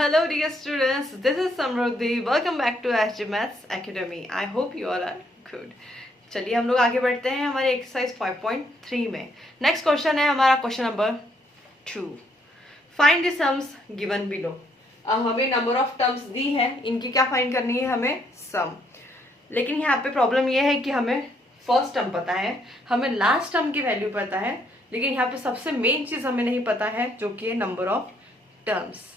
Hello dear students, this is Samruddhi. Welcome back to SG Maths Academy. I hope you all are good. चलिए हम लोग आगे बढ़ते हैं हमारे एक्सरसाइज 5.3 में. नेक्स्ट क्वेश्चन है हमारा question number 2. Find the sums given below. अब हमें नंबर ऑफ टर्म्स दी है, इनकी क्या फाइंड करनी है, हमें सम. लेकिन यहाँ पे प्रॉब्लम ये है कि हमें फर्स्ट टर्म पता है, हमें लास्ट टर्म की वैल्यू पता है, लेकिन यहाँ पे सबसे मेन चीज हमें नहीं पता है जो कि है नंबर ऑफ टर्म्स.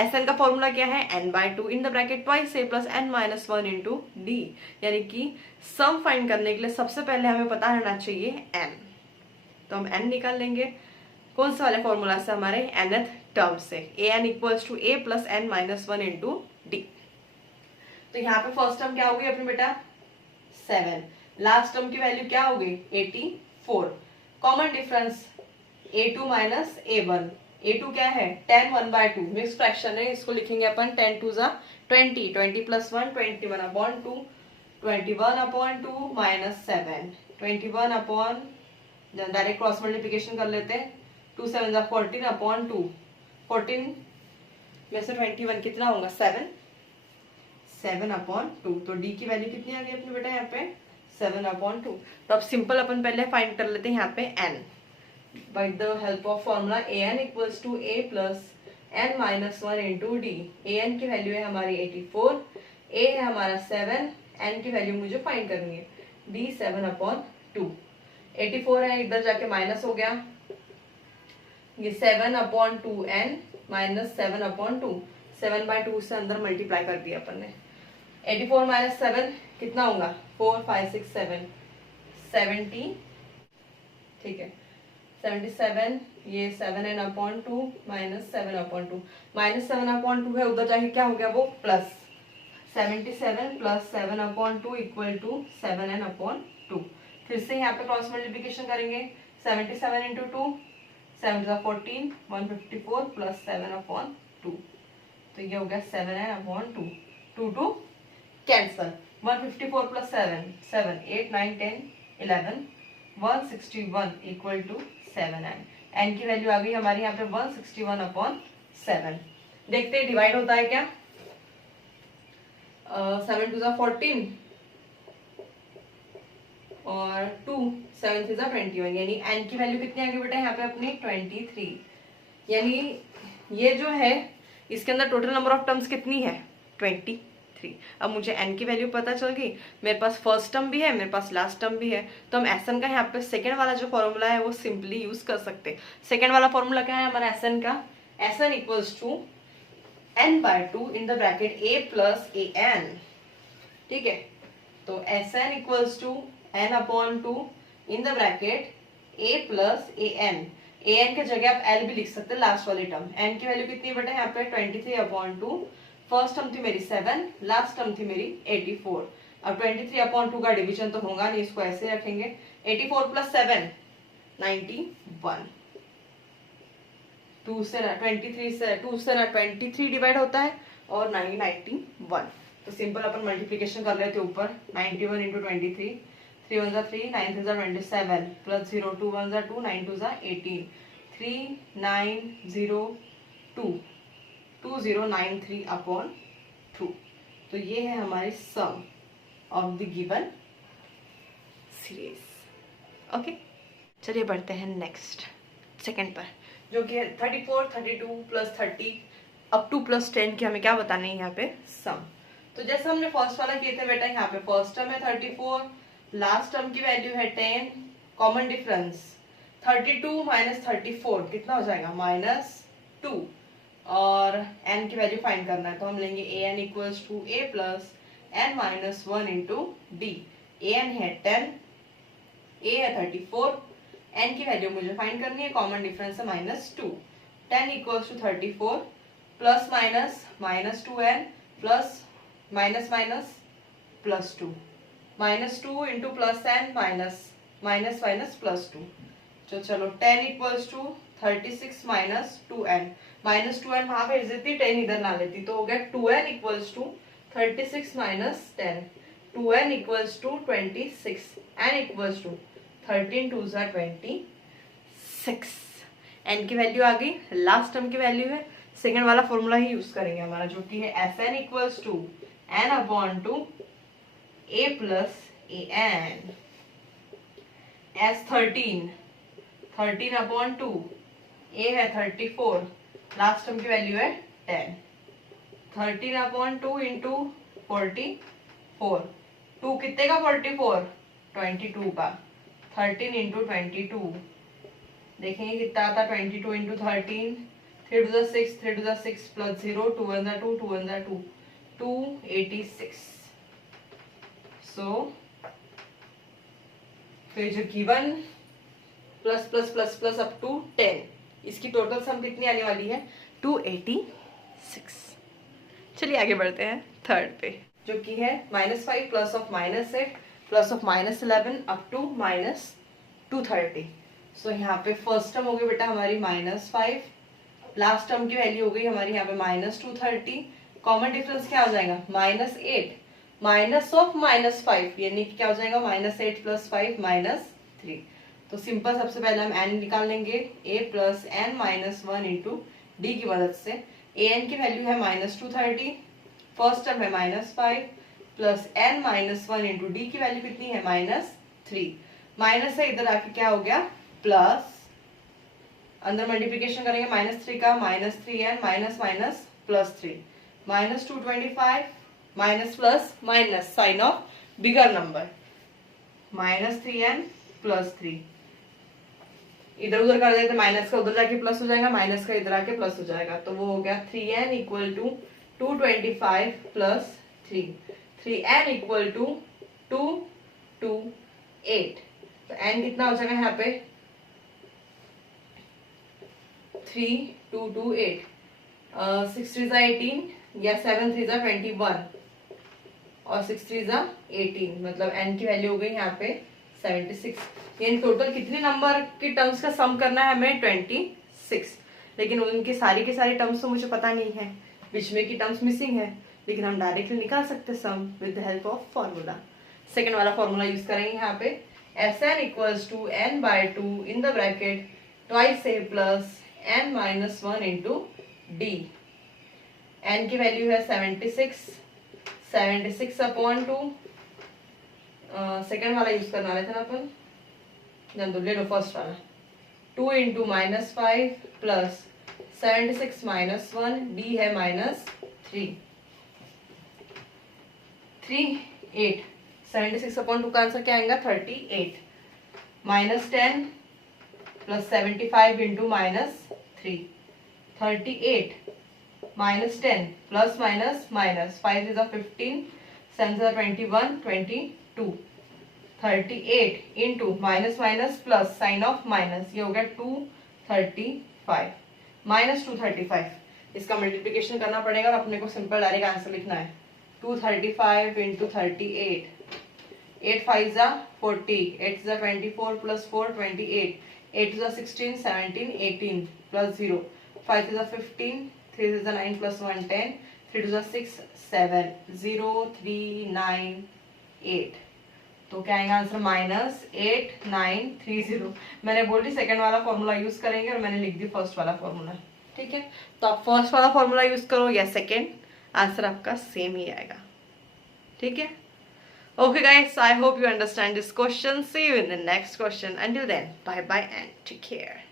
Sn का फॉर्मूला क्या है, n/2 in the bracket twice a plus n minus 1 into D. यानी कि सम फाइंड करने के लिए सबसे पहले हमें पता रहना चाहिए n. तो हम n निकाल लेंगे. कौन सा वाले फॉर्मूला से, हमारे nth टर्म से. an equals to a plus n minus 1 into D. तो यहाँ पे फर्स्ट टर्म क्या होगी अपने बेटा 7. लास्ट टर्म की वैल्यू क्या होगी 84. Common difference a2 minus a1. a2 क्या है 10 1/2 मिक्स फ्रैक्शन है, इसको लिखेंगे अपन 10 2 जा 20, 20 plus 1 21/2, 21/2 minus 7, 21 direct cross multiplication कर लेते हैं. 2 7 जा 14/2, 14 में से 21 कितना होगा 7, 7/2. तो डी की वैल्यू कितनी आ गई अपने बेटा यहाँ पे 7/2. तो अब सिंपल अपन पहले फाइंड कर लेते हैं यहाँ पे n. By the help of formula an equals to a plus n minus 1 into d. an की वैल्यू है हमारी 84, a है हमारा 7, n की वैल्यू मुझे फाइंड करनी है d 7/2. 84 है, इधर जाके माइनस हो गया, ये 7/2n माइनस 7/2. 7/2 से अंदर मल्टीप्लाई कर दिया अपन ने. 84 माइनस 7 कितना होगा 4 5 6 7 70. ठीक है 77, ये 7n/2 माइनस 7/2. माइनस 7/2 है, उधर जाके क्या हो गया वो plus 77 plus 7/2 equal to 7n/2. फिर से यहाँ पे क्रॉस मल्टीप्लिकेशन करेंगे. 77 इंटू 2 7 14 154 प्लस 7/2. तो ये हो गया 7n/2. 2 cancel. 154 plus 7 7 8 9 10 11 161 equal to 7n. n की वैल्यू आ गई हमारी यहाँ पे 161/7. देखते हैं डिवाइड होता है क्या. 7 2 14 और 2 7 3 21. यानी n की वैल्यू कितनी आ गई बेटा यहाँ पे अपनी 23. यानी ये जो है इसके अंदर टोटल नंबर ऑफ टर्म्स कितनी है 23. अब मुझे n की वैल्यू पता चल गई, मेरे पास फर्स्ट टर्म भी है, मेरे पास लास्ट टर्म भी है. तो हम Sn का यहाँ पे सेकेंड वाला जो फॉर्मूला है वो सिंपली यूज कर सकते हैं. सेकेंड वाला फॉर्मूला क्या है हमारा Sn का, Sn equals to n/2 in the bracket a plus an. ठीक है, तो Sn equals to n/2 in the bracket a plus an. an के जगह आप l भी लिख सकते हैं लास्ट वाली टर्म. n की वैल्यू कितनी बेटा यहाँ पे 23/2. फर्स्ट टर्म थी मेरी 7, लास्ट टर्म थी मेरी 84. अब 23/2 का डिवीजन तो होगा नहीं, इसको ऐसे रखेंगे. 84 प्लस 7 91. 2 से ना 23 डिवाइड होता है और 91. तो सिंपल अपन मल्टीप्लिकेशन कर लेते ऊपर. 91 इंटू 23, 3 1 3 9 3 27 प्लस 0 2 1 2 9 2 18. 3902 2093/2. तो ये है हमारी sum of the given series. Okay, चलिए बढ़ते हैं नेक्स्ट सेकंड पर, जो कि है 34 32 प्लस 30 अप टू प्लस 10 की हमें क्या बतानी है यहाँ पे सम. तो जैसे हमने फर्स्ट वाला किए थे बेटा, यहाँ पे फर्स्ट टर्म है 34, लास्ट टर्म की वैल्यू है 10. कॉमन डिफरेंस 32 माइनस 34 कितना हो जाएगा -2. और n की वैल्यू फाइंड करना है, तो हम लेंगे an equals to a plus n minus 1 into D. an है 10, a है 34, n की वैल्यू मुझे फाइंड करनी है, कॉमन डिफरेंस है -2. 10 equals to 34 plus minus -2n plus minus minus plus 2 -2 into plus n minus minus minus plus 2. तो चलो 10 equals to 36 minus 2n. -2n वहां भेज देती, 10 इधर ना लेती, तो हो गया 2n equals to 36 minus 10. 2n equals to 26, n equals to 13 2 26. n की वैल्यू आ गई, लास्ट टर्म की वैल्यू है सेकेंड वाला फॉर्मूला ही यूज करेंगे हमारा, जो कि है S N equals to n upon two a plus a n. S 13 upon two, a है 34, लास्ट टर्म की वैल्यू है 10। 13 अपॉन टू इंटू 44, 2 कितने का 44, 22 का। 13 इंटू 22 देखेंगे कितना आता, 22 into 13, 3 to the 6, 3 to the 6 plus 0, 2 1 the 2, 2 1 the 2, 286। So फिर जो given plus plus plus plus up to 10, इसकी टोटल सम कितनी आने वाली है, 286। चलिए आगे बढ़ते हैं थर्ड पे, जो कि है -5 plus of -8 plus of -11 up to -230। So यहाँ पे फर्स्ट टर्म हो गई बेटा हमारी -5, लास्ट टर्म की वैल्यू हो गई हमारी यहाँ पे -230। कॉमन डिफरेंस क्या हो जाएगा, -8 माइनस ऑफ -5, यानी कि क्या हो जाएगा, -8 प्लस 5 -3। तो सिंपल सबसे पहले हम n निकाल लेंगे, a plus n minus 1 into D की मदद से। an की वैल्यू है -230, फर्स्ट टर्म है -5 plus n minus 1 into D की वैल्यू कितनी है, -3। माइनस है इधर आके क्या हो गया, प्लस, अंदर मल्टीप्लीकेशन करेंगे -3 का, -3n minus minus plus 3, -225 minus plus minus, sign of bigger number, -3n plus 3। इधर उधर कर देते, माइनस का उधर जाके प्लस हो जाएगा, माइनस का इधर आके प्लस हो जाएगा। तो वो हो गया 3n equal to 225 plus 3, 3n equal to 228। तो n कितना हो जाएगा यहाँ पे, 3228, 6 3 18 या 7 3 21 और 6 3 18, मतलब n की वैल्यू हो गई यहाँ पे 76। यानी टोटल कितने नंबर की टर्म्स का सम करना है हमें, 26। लेकिन उनकी सारी की सारी टर्म्स तो मुझे पता नहीं है, बीच में की टर्म्स मिसिंग है, लेकिन हम डायरेक्टली निकाल सकते sum with the help of formula. Second वाला फॉर्मूला यूज करेंगे यहाँ पे, S N equals to n by 2 in the bracket twice a plus n minus 1 into D. n की वैल्यू है 76 अपॉन 2, सेकेंड वाला यूज करने वाले थे ना अपन, जब ले लो फर्स्ट वाला, 2 इंटू -5 प्लस 76 माइनस 1, डी है -3, 38। 76 अपॉन 2 का आंसर क्या आएगा, 38। -10 plus 75 into -3, 38 -10 plus minus minus, 5 is 15, 7 is 21, 22, 38 into minus minus plus, sign of minus, ये हो गया 235, -235। इसका मल्टीप्लिकेशन करना पड़ेगा और अपने को सिंपल डायरेक्ट आंसर लिखना है, 235 इंटू 38, 8 5 जा 40, 8 जा 24 प्लस 4 28, 8 जा 16 17 18 प्लस 0, 5 जा 15, 3 is 9 plus 1 10, 3 to the 6 7, 0 3 9 8। तो क्या आएगा आंसर, -8930। मैंने बोली सेकंड वाला फॉर्मूला यूज करेंगे और मैंने लिख दी फर्स्ट वाला फॉर्मूला, ठीक है। तो आप फर्स्ट वाला फॉर्मूला यूज करो या सेकंड, आंसर आपका सेम ही आएगा, ठीक है। Okay guys, I hope you understand this question. See you in the next question. Until then, bye bye and take care.